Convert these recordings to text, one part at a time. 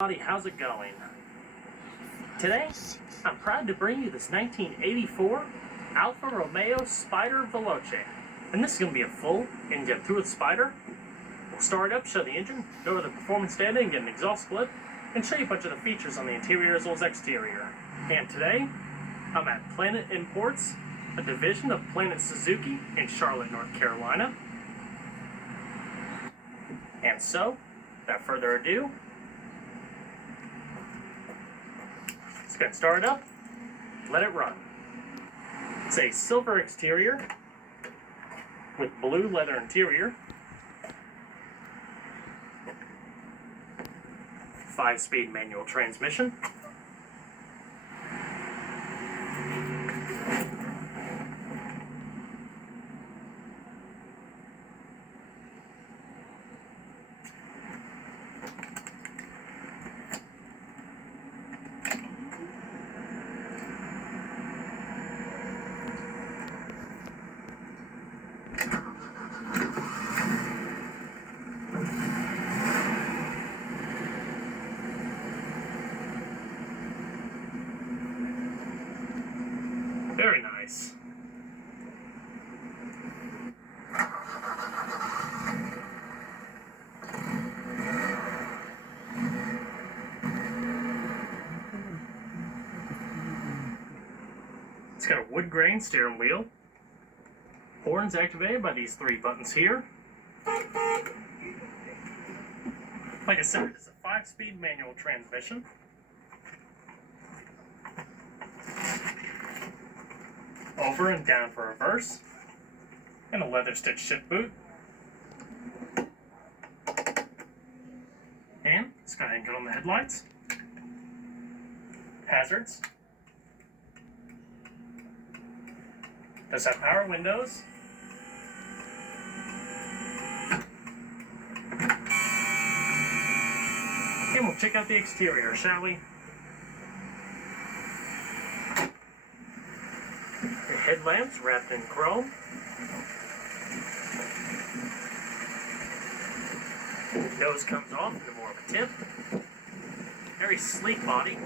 Everybody, how's it going? Today, I'm proud to bring you this 1984 Alfa Romeo Spider Veloce. And this is going to be a full in-depth tour with Spider. We'll start up, show the engine, go over the performance data and get an exhaust clip, and show you a bunch of the features on the interior as well as exterior. And today, I'm at Planet Imports, a division of Planet Suzuki in Charlotte, North Carolina. And so, without further ado, let's get started up, let it run. It's a silver exterior with blue leather interior, 5-speed manual transmission, very nice. It's got a wood grain steering wheel. Horns activated by these 3 buttons here. Like I said, it's a 5-speed manual transmission. Over and down for reverse, and a leather stitch shift boot. And let's go ahead and get on the headlights. Hazards. Does have power windows. And we'll check out the exterior, shall we? The headlamps wrapped in chrome. Nose comes off into more of a tip. Very sleek body.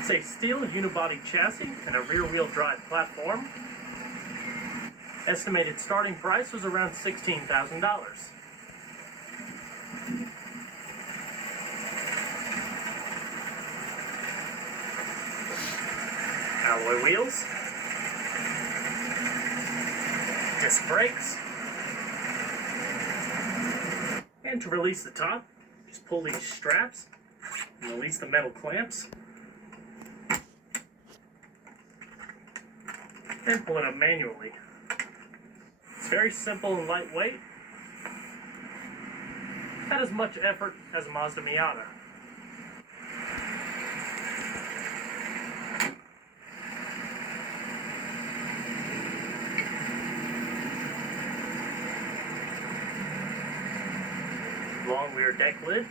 It's a steel unibody chassis and a rear-wheel drive platform. Estimated starting price was around $16,000. Alloy wheels, disc brakes, and to release the top, just pull these straps and release the metal clamps, and pull it up manually. It's very simple and lightweight. Not as much effort as a Mazda Miata. Long rear deck lid.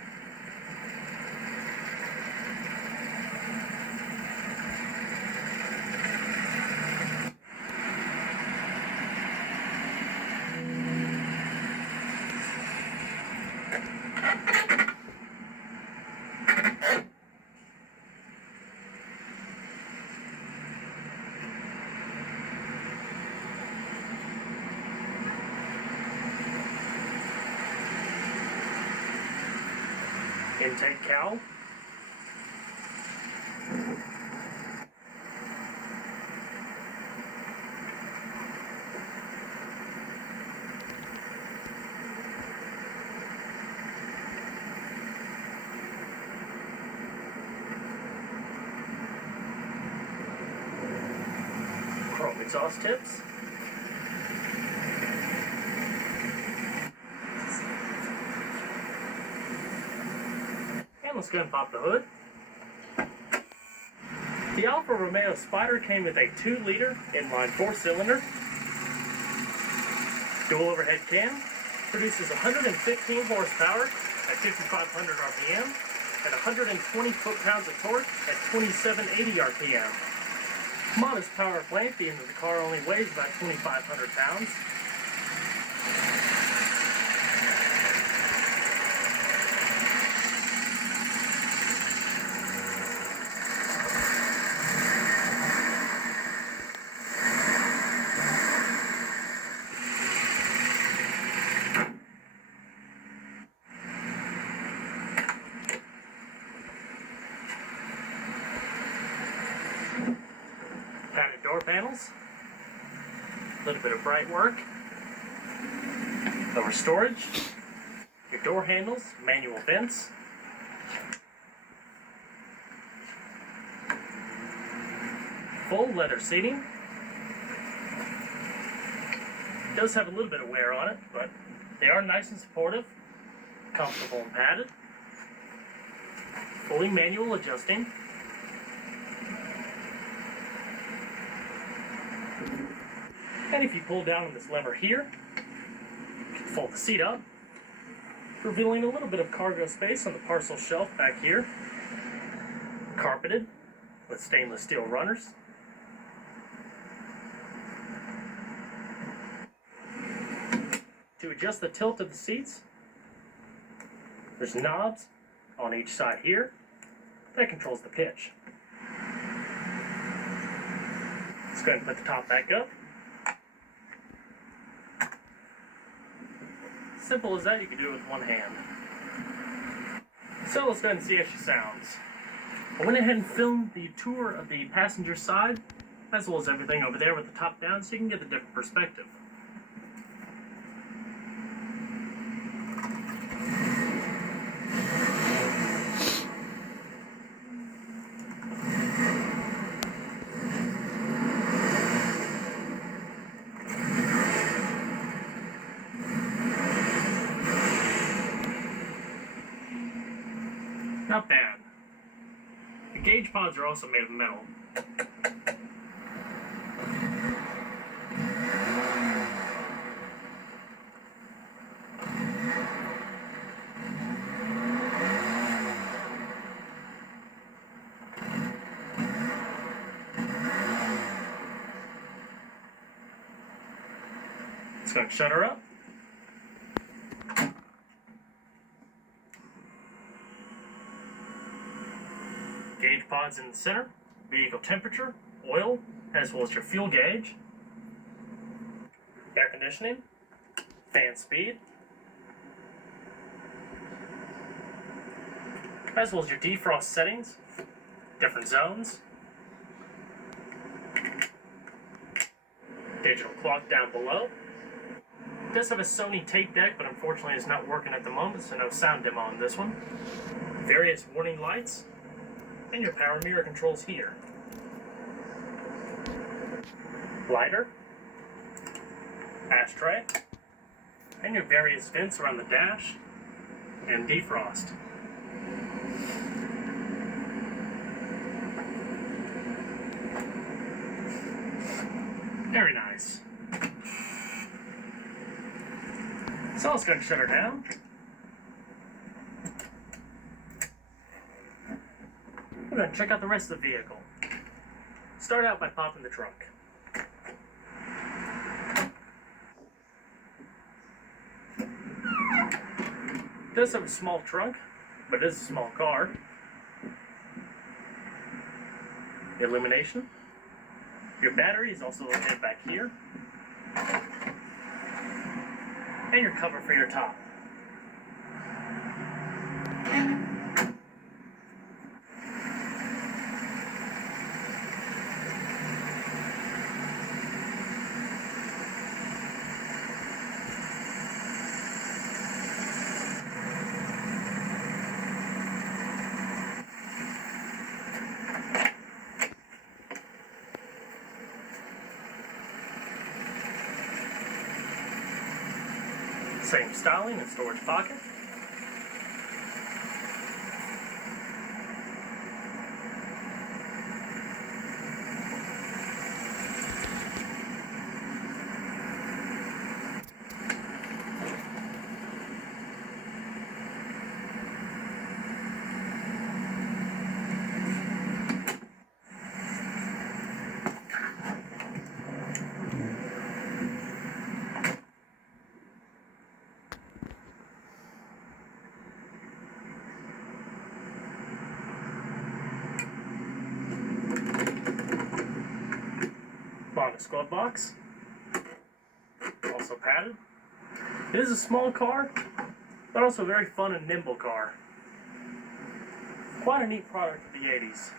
Intake cowl. Chrome exhaust tips. Let's go ahead and pop the hood. The Alfa Romeo Spider came with a 2-liter inline 4-cylinder. Dual overhead cam. Produces 115 horsepower at 5,500 RPM. at 120 foot-pounds of torque at 2780 RPM. Modest power plant, being that the car only weighs about 2,500 pounds. Padded door panels, a little bit of bright work, lower storage, your door handles, manual vents, full leather seating. It does have a little bit of wear on it, but they are nice and supportive, comfortable and padded, fully manual adjusting. And if you pull down on this lever here, you can fold the seat up, revealing a little bit of cargo space on the parcel shelf back here. Carpeted with stainless steel runners. To adjust the tilt of the seats, there's knobs on each side here that controls the pitch. Let's go ahead and put the top back up. Simple as that, you can do it with one hand. So let's go ahead and see how she sounds. I went ahead and filmed the tour of the passenger side, as well as everything over there with the top down, so you can get a different perspective. Not bad. The gauge pods are also made of metal. Let's go and shut her up. Gauge pods in the center, vehicle temperature, oil, as well as your fuel gauge, air conditioning, fan speed, as well as your defrost settings, different zones, digital clock down below. It does have a Sony tape deck, but unfortunately it's not working at the moment, so no sound demo on this one. Various warning lights, and your power mirror controls here. Lighter, ashtray, and your various vents around the dash, and defrost. Very nice. So let's go and shut her down. We're going to check out the rest of the vehicle. Start out by popping the trunk. It does have a small trunk, but it is a small car. The illumination. Your battery is also located back here. And your cover for your top. Same styling and storage pocket. honest glove box. Also padded. It is a small car, but also a very fun and nimble car. Quite a neat product of the 80s.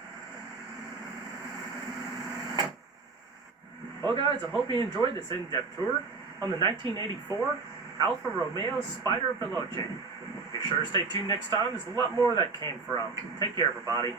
Well guys, I hope you enjoyed this in-depth tour on the 1984 Alfa Romeo Spider Veloce. Be sure to stay tuned next time, there's a lot more that came from. Take care everybody.